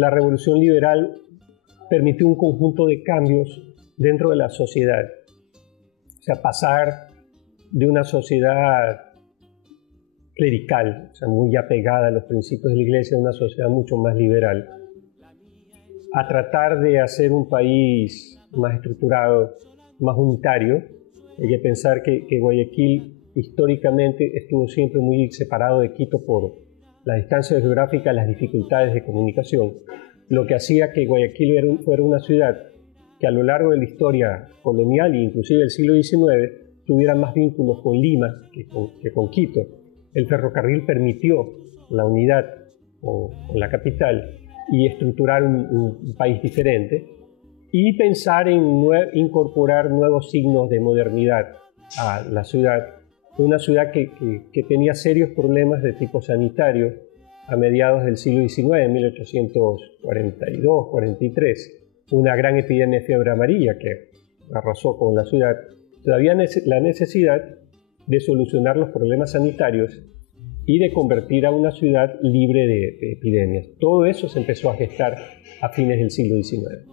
la revolución liberal permitió un conjunto de cambios dentro de la sociedad. O sea, pasar de una sociedad clerical, o sea, muy apegada a los principios de la Iglesia, a una sociedad mucho más liberal, a tratar de hacer un país más estructurado, más unitario. Hay que pensar que Guayaquil históricamente estuvo siempre muy separado de Quito por las distancias geográficas, las dificultades de comunicación, lo que hacía que Guayaquil fuera una ciudad que a lo largo de la historia colonial e inclusive del siglo XIX tuviera más vínculos con Lima que con Quito. El ferrocarril permitió la unidad con la capital y estructurar un país diferente y pensar en incorporar nuevos signos de modernidad a la ciudad. Una ciudad que tenía serios problemas de tipo sanitario a mediados del siglo XIX, en 1842-43. Una gran epidemia de fiebre amarilla que arrasó con la ciudad. Todavía la necesidad de solucionar los problemas sanitarios y de convertir a una ciudad libre de epidemias. Todo eso se empezó a gestar a fines del siglo XIX.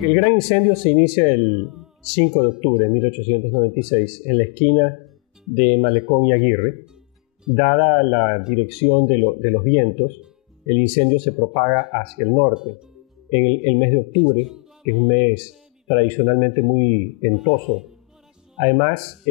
El gran incendio se inicia el 5 de octubre de 1896 en la esquina de Malecón y Aguirre. Dada la dirección de los vientos, el incendio se propaga hacia el norte. En el mes de octubre, que es un mes tradicionalmente muy ventoso, además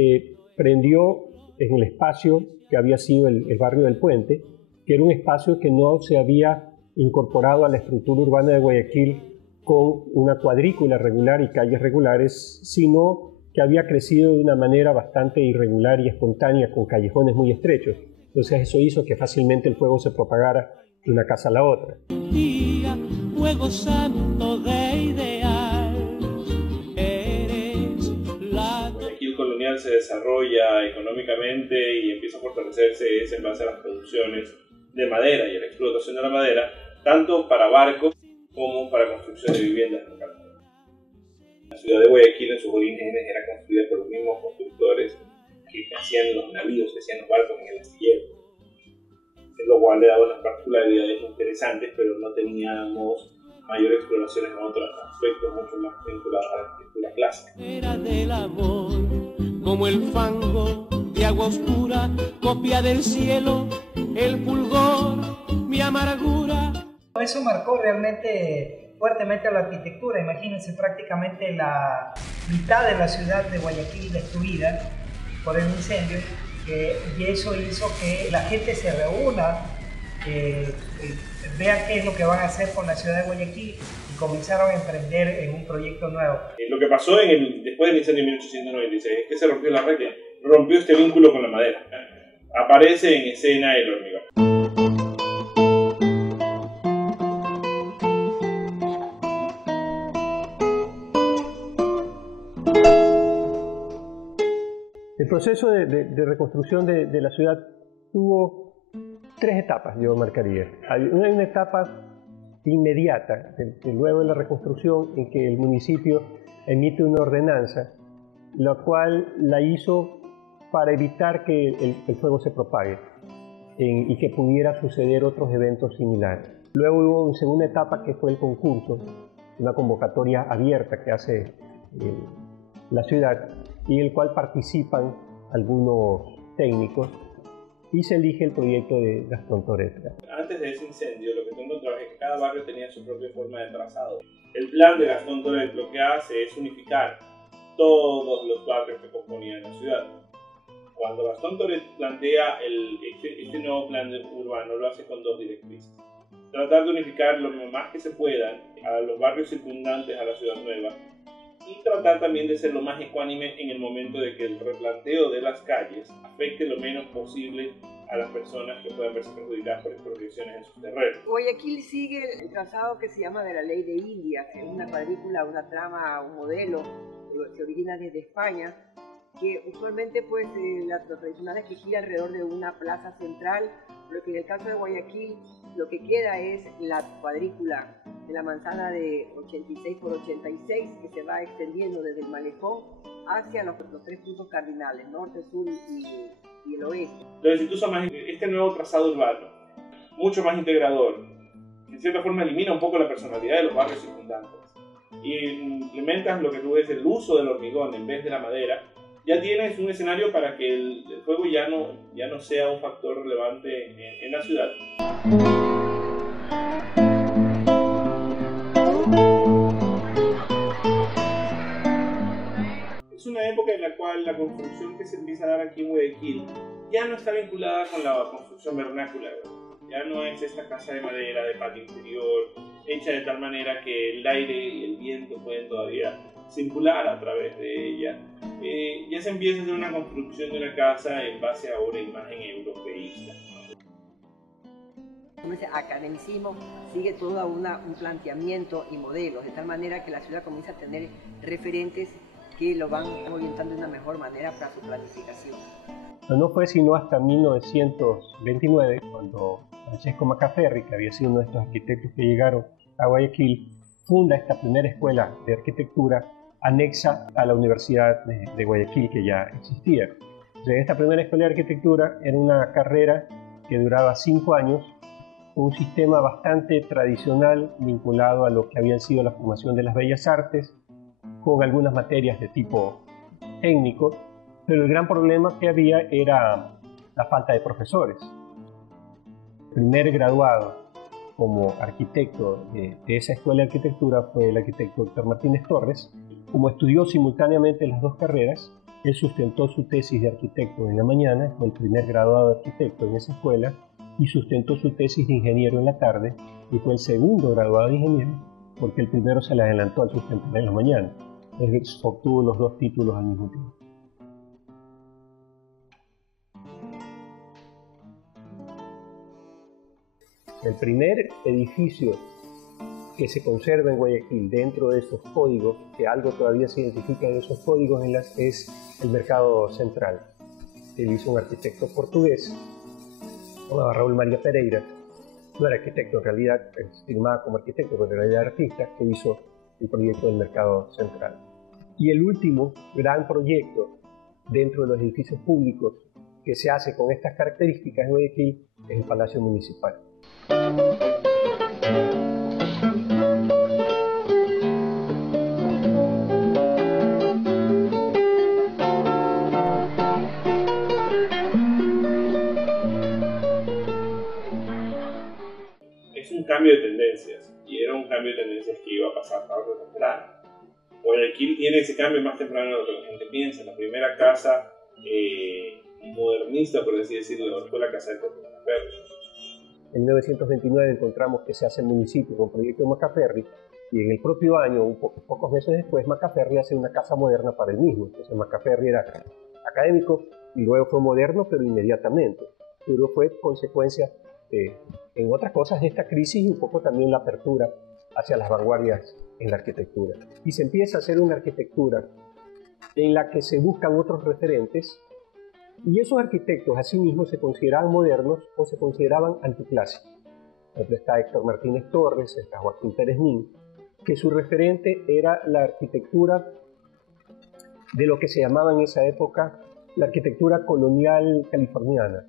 prendió en el espacio que había sido el barrio del Puente, que era un espacio que no se había incorporado a la estructura urbana de Guayaquil con una cuadrícula regular y calles regulares, sino que había crecido de una manera bastante irregular y espontánea, con callejones muy estrechos. Entonces eso hizo que fácilmente el fuego se propagara de una casa a la otra. Fuego santo de ideal, eres la... Guayaquil colonial se desarrolla económicamente y empieza a fortalecerse en base a las producciones de madera y a la explotación de la madera, tanto para barcos como para construcción de viviendas locales. La ciudad de Guayaquil en sus orígenes era construida por los mismos constructores que hacían los navíos, que hacían los barcos en el astillero, lo cual le daba unas particularidades interesantes, pero no teníamos mayor exploraciones en otros aspectos mucho más vinculados a la arquitectura clásica. Era del amor, como el fango de agua oscura, copia del cielo, el fulgor, mi amargura. Eso marcó realmente fuertemente a la arquitectura. Imagínense, prácticamente la mitad de la ciudad de Guayaquil destruida por el incendio, y eso hizo que la gente se reúna, vea qué es lo que van a hacer con la ciudad de Guayaquil y comenzaron a emprender en un proyecto nuevo. Lo que pasó después del incendio de 1896 es que se rompió la regla, rompió este vínculo con la madera. Aparece en escena el hormigón. El proceso de reconstrucción de la ciudad tuvo tres etapas, yo marcaría. Hay una etapa inmediata, luego de la reconstrucción, en que el municipio emite una ordenanza, la cual la hizo para evitar que el fuego se propague y que pudiera suceder otros eventos similares. Luego hubo una segunda etapa que fue el concurso, una convocatoria abierta que hace la ciudad, y en el cual participan algunos técnicos y se elige el proyecto de Gastón Toret. Antes de ese incendio, lo que tú encontrabas es que cada barrio tenía su propia forma de trazado. El plan de Gastón Toret lo que hace es unificar todos los barrios que componían la ciudad. Cuando Gastón Toret plantea este nuevo plan urbano, lo hace con dos directrices. Tratar de unificar lo más que se pueda a los barrios circundantes a la ciudad nueva, y tratar también de ser lo más ecuánime en el momento de que el replanteo de las calles afecte lo menos posible a las personas que puedan verse perjudicadas por expropiaciones en sus terrenos. Guayaquil sigue el trazado que se llama de la Ley de Indias, que es una cuadrícula, una trama, un modelo que se origina desde España, que usualmente pues la tradicional es que gira alrededor de una plaza central, pero que en el caso de Guayaquil lo que queda es la cuadrícula de la manzana de 86 por 86 que se va extendiendo desde el Malecón hacia los tres puntos cardinales, norte, sur y y el oeste. Entonces, si tú sumas este nuevo trazado urbano, mucho más integrador, en cierta forma elimina un poco la personalidad de los barrios circundantes y implementas lo que tú ves, el uso del hormigón en vez de la madera, ya tienes un escenario para que el fuego ya no sea un factor relevante en la ciudad. Es una época en la cual la construcción que se empieza a dar aquí en Guayaquil ya no está vinculada con la construcción vernácula, ¿verdad? Ya no es esta casa de madera de patio interior, hecha de tal manera que el aire y el viento pueden todavía circular a través de ella. Ya se empieza a hacer una construcción de una casa en base a una imagen europeísta. Ese academicismo sigue todo un planteamiento y modelos, de tal manera que la ciudad comienza a tener referentes que lo van orientando de una mejor manera para su planificación. No fue sino hasta 1929 cuando Francesco Macaferri, que había sido uno de estos arquitectos que llegaron a Guayaquil, funda esta primera escuela de arquitectura anexa a la Universidad de Guayaquil, que ya existía. Entonces, esta primera escuela de arquitectura era una carrera que duraba 5 años, con un sistema bastante tradicional vinculado a lo que habían sido la formación de las bellas artes, con algunas materias de tipo técnico, pero el gran problema que había era la falta de profesores. El primer graduado como arquitecto de esa escuela de arquitectura fue el arquitecto Héctor Martínez Torres. Como estudió simultáneamente las dos carreras, él sustentó su tesis de arquitecto en la mañana, fue el primer graduado de arquitecto en esa escuela, y sustentó su tesis de ingeniero en la tarde, y fue el segundo graduado de ingeniero, porque el primero se le adelantó al sustentar en la mañana. Entonces obtuvo los dos títulos al mismo tiempo. El primer edificio que se conserva en Guayaquil dentro de esos códigos, que algo todavía se identifica en esos códigos, es el Mercado Central. Él hizo un arquitecto portugués, llamado Raúl María Pereira. No era arquitecto en realidad, se firmaba como arquitecto, pero en realidad era artista, que hizo el proyecto del Mercado Central. Y el último gran proyecto dentro de los edificios públicos que se hace con estas características en Guayaquil es el Palacio Municipal. Es un cambio de tendencias, y era un cambio de tendencias que iba a pasar tarde o temprano. Guayaquil tiene ese cambio más temprano de lo que la gente piensa. La primera casa modernista, por así decirlo, fue la casa de Macaferri. En 1929 encontramos que se hace el municipio con el proyecto de Macaferri, y en el propio año, pocos meses después, Macaferri hace una casa moderna para él mismo. Entonces Macaferri era académico y luego fue moderno, pero inmediatamente. Pero fue consecuencia, en otras cosas, de esta crisis y un poco también la apertura hacia las vanguardias en la arquitectura. Y se empieza a hacer una arquitectura en la que se buscan otros referentes, y esos arquitectos asimismo se consideraban modernos o se consideraban anticlásicos. Por ejemplo, está Héctor Martínez Torres, está Joaquín Pérez Nin, que su referente era la arquitectura de lo que se llamaba en esa época la arquitectura colonial californiana.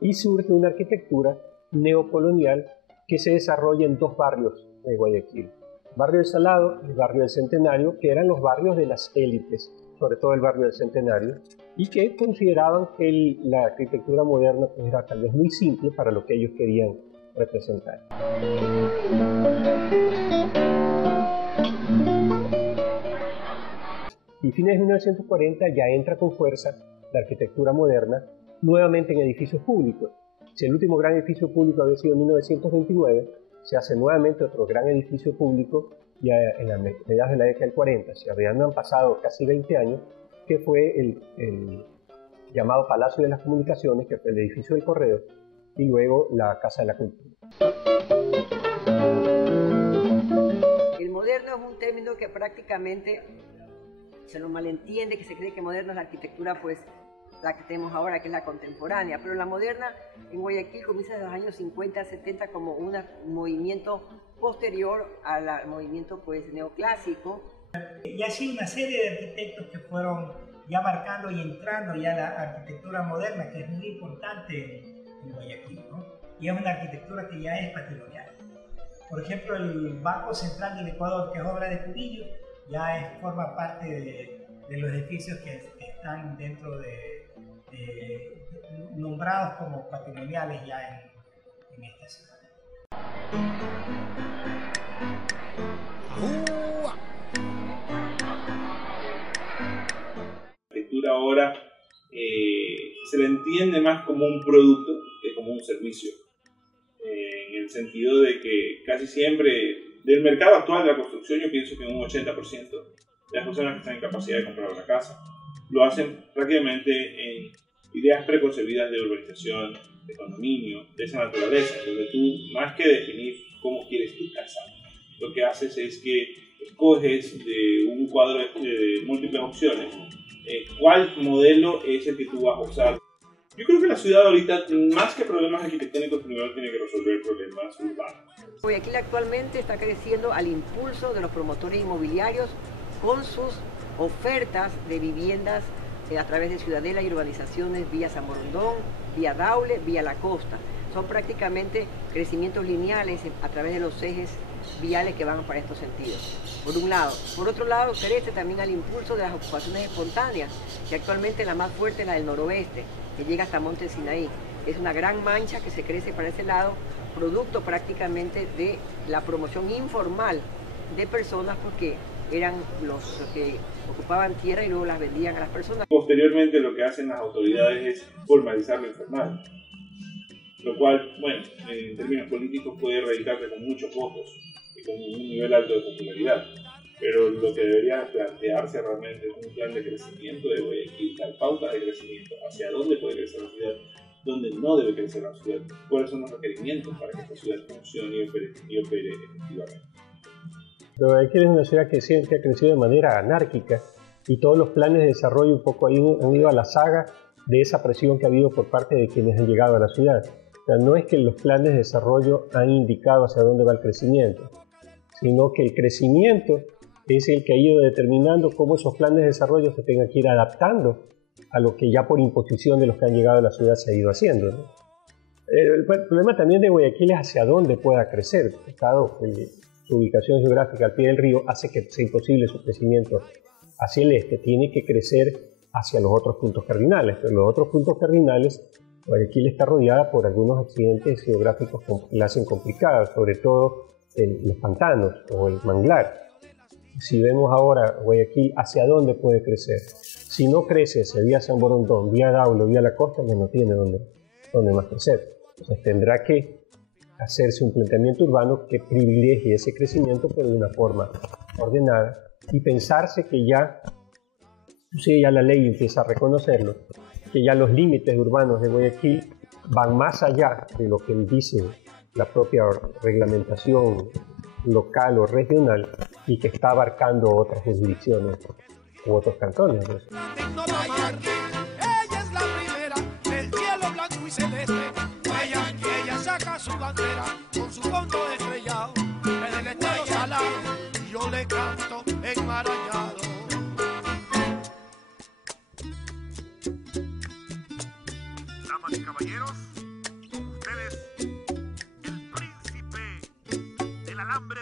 Y surge una arquitectura neocolonial que se desarrolla en dos barrios de Guayaquil. El barrio del Salado y el barrio del Centenario, que eran los barrios de las élites, sobre todo el barrio del Centenario, y que consideraban que la arquitectura moderna pues, era tal vez muy simple para lo que ellos querían representar. Y fines de 1940 ya entra con fuerza la arquitectura moderna, nuevamente en edificios públicos. Si el último gran edificio público había sido en 1929, se hace nuevamente otro gran edificio público ya en las mediados de la década del 40, si han pasado casi 20 años, que fue el llamado Palacio de las Comunicaciones, que fue el edificio del Correo, y luego la Casa de la Cultura. El moderno es un término que prácticamente se lo malentiende, que se cree que moderno es la arquitectura, pues la que tenemos ahora, que es la contemporánea, pero la moderna en Guayaquil comienza en los años 50, 70 como un movimiento posterior al movimiento pues neoclásico. Y ha sido una serie de arquitectos que fueron ya marcando y entrando ya la arquitectura moderna, que es muy importante en Guayaquil, ¿no? Y es una arquitectura que ya es patrimonial. Por ejemplo, el Banco Central del Ecuador, que es obra de Cubillo, ya forma parte de los edificios que están dentro nombrados como patrimoniales ya en esta ciudad. La arquitectura ahora se le entiende más como un producto que como un servicio, en el sentido de que casi siempre del mercado actual de la construcción yo pienso que un 80% de las personas que están en capacidad de comprar una casa lo hacen prácticamente en ideas preconcebidas de urbanización, de condominio, de esa naturaleza, donde tú, más que definir cómo quieres tu casa, lo que haces es que escoges de un cuadro de múltiples opciones cuál modelo es el que tú vas a usar. Yo creo que la ciudad ahorita, más que problemas arquitectónicos, primero tiene que resolver problemas urbanos. Guayaquil actualmente está creciendo al impulso de los promotores inmobiliarios con sus ofertas de viviendas a través de Ciudadela y urbanizaciones vía San Borondón, vía Daule, vía La Costa. Son prácticamente crecimientos lineales a través de los ejes viales que van para estos sentidos, por un lado. Por otro lado, crece también al impulso de las ocupaciones espontáneas, que actualmente la más fuerte es la del noroeste, que llega hasta Monte Sinaí. Es una gran mancha que se crece para ese lado, producto prácticamente de la promoción informal de personas, porque eran los que ocupaban tierra y luego las vendían a las personas. Posteriormente lo que hacen las autoridades es formalizar lo informal, lo cual, bueno, en términos políticos puede erradicarse con muchos votos y con un nivel alto de popularidad, pero lo que debería plantearse realmente es un plan de crecimiento de Guayaquil, dar pautas de crecimiento, hacia dónde puede crecer la ciudad, dónde no debe crecer la ciudad, cuáles son los requerimientos para que esta ciudad funcione y opere efectivamente. Pero Guayaquil es una ciudad que ha crecido de manera anárquica y todos los planes de desarrollo un poco ahí han ido a la saga de esa presión que ha habido por parte de quienes han llegado a la ciudad. O sea, no es que los planes de desarrollo han indicado hacia dónde va el crecimiento, sino que el crecimiento es el que ha ido determinando cómo esos planes de desarrollo se tengan que ir adaptando a lo que ya por imposición de los que han llegado a la ciudad se ha ido haciendo, ¿no? El problema también de Guayaquil es hacia dónde pueda crecer. Dado su ubicación geográfica al pie del río hace que sea imposible su crecimiento hacia el este, tiene que crecer hacia los otros puntos cardinales. Pero los otros puntos cardinales, Guayaquil está rodeada por algunos accidentes geográficos que la hacen complicada, sobre todo los pantanos o el manglar. Si vemos ahora Guayaquil, ¿hacia dónde puede crecer? Si no crece hacia vía San Borondón, vía Daule, vía La Costa, ya no tiene dónde más crecer. Entonces tendrá que hacerse un planteamiento urbano que privilegie ese crecimiento, pero de una forma ordenada, y pensarse que ya la ley empieza a reconocerlo, que ya los límites urbanos de Guayaquil van más allá de lo que dice la propia reglamentación local o regional y que está abarcando otras jurisdicciones u otros cantones, ¿no? Ella es la primera del cielo blanco y celeste. Ella saca su bandera con su fondo estrellado en el estado salado y yo le canto enmarañado. Damas y caballeros, con ustedes el príncipe del alambre